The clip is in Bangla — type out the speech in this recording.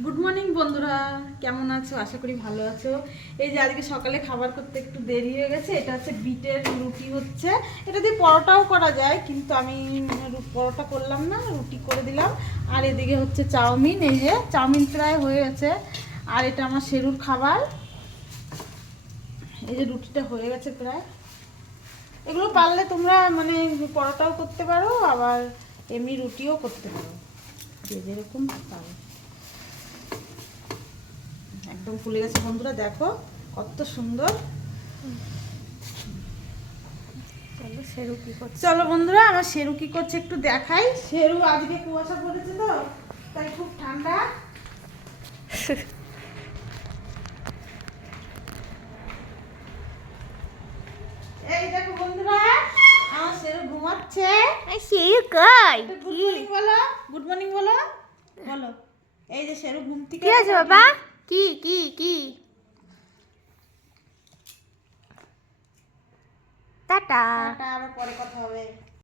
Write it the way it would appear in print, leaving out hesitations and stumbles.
গুড মর্নিং বন্ধুরা, কেমন আছো? আশা করি ভালো আছো। এই যে আজকে সকালে খাবার করতে একটু দেরি হয়ে গেছে। এটা হচ্ছে বিটের রুটি হচ্ছে। এটা দিয়ে পরোটাও করা যায়, কিন্তু আমি পরোটা করলাম না, রুটি করে দিলাম। আর এদিকে হচ্ছে চাউমিন। এই যে চাউমিন প্রায় হয়ে গেছে। আর এটা আমার শেরুর খাবার। এই যে রুটিটা হয়ে গেছে প্রায়। এগুলো পারলে তোমরা মানে পরোটাও করতে পারো, আবার এমনি রুটিও করতে পারো, যে যেরকম পারো। একদম ফুলে গেছে বন্ধুরা, দেখো কত সুন্দর। চলো শেরু কি করছে? চলো বন্ধুরা, আমার শেরু কি করছে একটু দেখাই। শেরু আজকে কুয়াশা পড়েছে তো, তাই খুব ঠান্ডা। এই দেখো বন্ধুরা, আমার শেরু ঘুমাচ্ছে। শেরু কই? গুড মর্নিং বলো, গুড মর্নিং বলো, বলো। এই যে শেরু ঘুম থেকে কি আছে বাবা? কি টাটা। টাটা, আবার পরে কথা হবে।